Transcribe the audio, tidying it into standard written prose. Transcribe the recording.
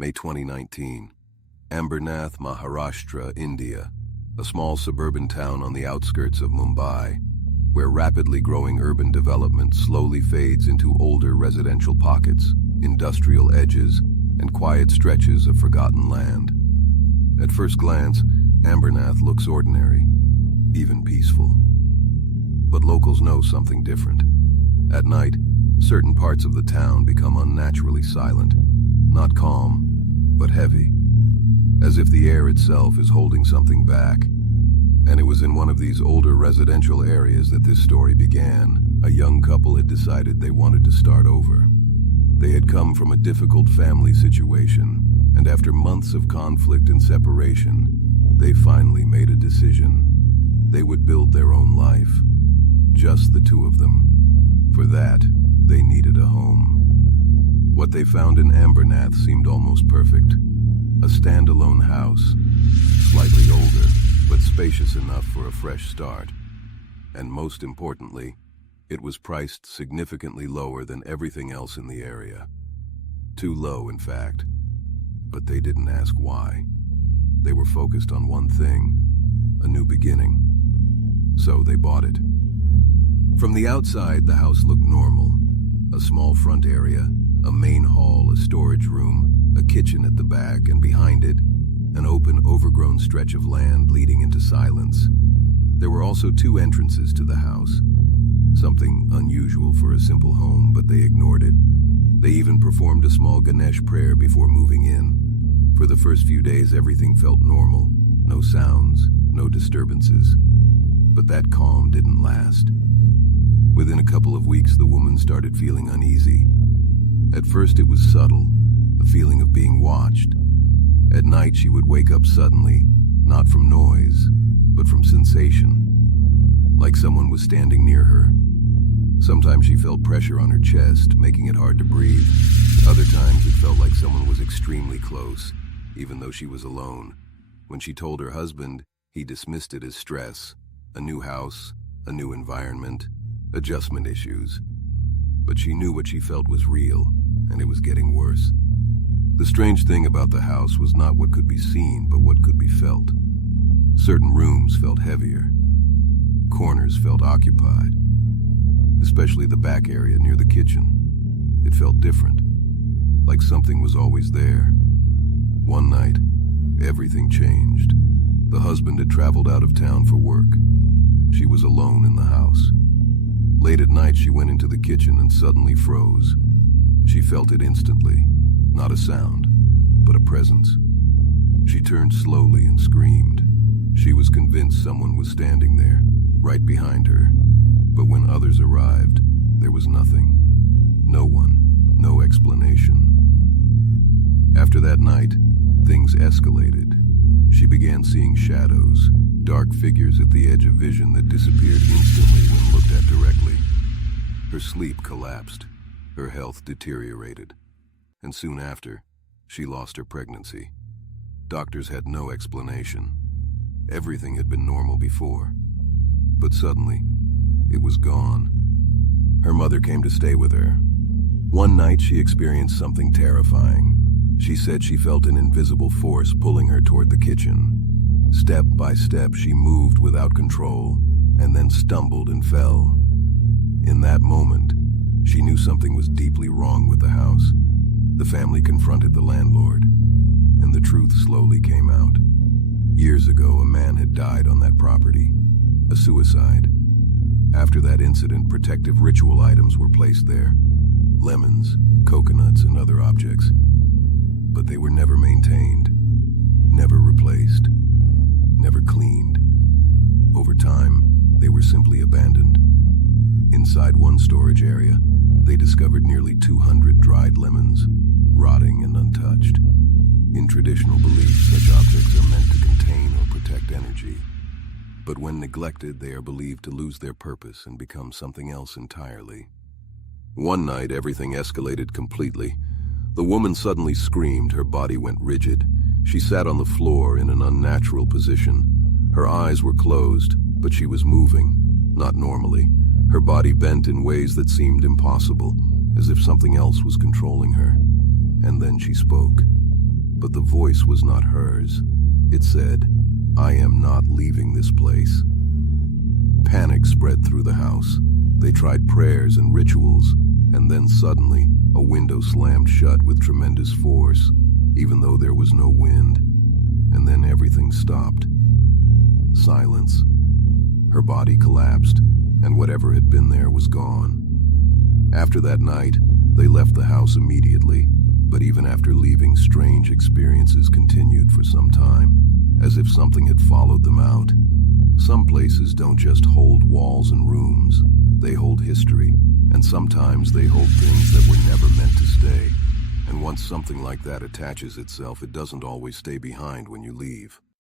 May 2019. Ambernath, Maharashtra, India, a small suburban town on the outskirts of Mumbai, where rapidly growing urban development slowly fades into older residential pockets, industrial edges, and quiet stretches of forgotten land. At first glance, Ambernath looks ordinary, even peaceful. But locals know something different. At night, certain parts of the town become unnaturally silent, not calm, but heavy, as if the air itself is holding something back. And it was in one of these older residential areas that this story began. A young couple had decided they wanted to start over. They had come from a difficult family situation, and after months of conflict and separation, they finally made a decision. They would build their own life, just the two of them. For that, they needed a home. What they found in Ambernath seemed almost perfect. A standalone house, slightly older, but spacious enough for a fresh start. And most importantly, it was priced significantly lower than everything else in the area. Too low, in fact. But they didn't ask why. They were focused on one thing: a new beginning. So they bought it. From the outside, the house looked normal. A small front area, a main hall, a storage room, a kitchen at the back, and behind it, an open, overgrown stretch of land leading into silence. There were also two entrances to the house. Something unusual for a simple home, but they ignored it. They even performed a small Ganesh prayer before moving in. For the first few days, everything felt normal. No sounds, no disturbances. But that calm didn't last. Within a couple of weeks, the woman started feeling uneasy. At first, it was subtle, a feeling of being watched. At night, she would wake up suddenly, not from noise, but from sensation, like someone was standing near her. Sometimes she felt pressure on her chest, making it hard to breathe. Other times, it felt like someone was extremely close, even though she was alone. When she told her husband, he dismissed it as stress, a new house, a new environment, adjustment issues. But she knew what she felt was real, and it was getting worse. The strange thing about the house was not what could be seen, but what could be felt. Certain rooms felt heavier. Corners felt occupied, especially the back area near the kitchen. It felt different, like something was always there. One night, everything changed. The husband had traveled out of town for work. She was alone in the house. Late at night, she went into the kitchen and suddenly froze. She felt it instantly. Not a sound, but a presence. She turned slowly and screamed. She was convinced someone was standing there, right behind her. But when others arrived, there was nothing. No one, no explanation. After that night, things escalated. She began seeing shadows, dark figures at the edge of vision that disappeared instantly when looked at directly. Her sleep collapsed. Her health deteriorated. And soon after, she lost her pregnancy. Doctors had no explanation. Everything had been normal before. But suddenly, it was gone. Her mother came to stay with her. One night, she experienced something terrifying. She said she felt an invisible force pulling her toward the kitchen. Step by step, she moved without control, and then stumbled and fell. In that moment, she knew something was deeply wrong with the house. The family confronted the landlord, and the truth slowly came out. Years ago, a man had died on that property, a suicide. After that incident, protective ritual items were placed there. Lemons, coconuts, and other objects. But they were never maintained, never replaced, never cleaned. Over time, they were simply abandoned. Inside one storage area, they discovered nearly 200 dried lemons, rotting and untouched. In traditional beliefs, such objects are meant to contain or protect energy. But when neglected, they are believed to lose their purpose and become something else entirely. One night, everything escalated completely. The woman suddenly screamed, her body went rigid. She sat on the floor in an unnatural position. Her eyes were closed, but she was moving, not normally. Her body bent in ways that seemed impossible, as if something else was controlling her. And then she spoke. But the voice was not hers. It said, "I am not leaving this place." Panic spread through the house. They tried prayers and rituals, and then suddenly, a window slammed shut with tremendous force, even though there was no wind. And then everything stopped. Silence. Her body collapsed, and whatever had been there was gone. After that night, they left the house immediately, but even after leaving, strange experiences continued for some time, as if something had followed them out. Some places don't just hold walls and rooms, they hold history, and sometimes they hold things that were never meant to stay. And once something like that attaches itself, it doesn't always stay behind when you leave.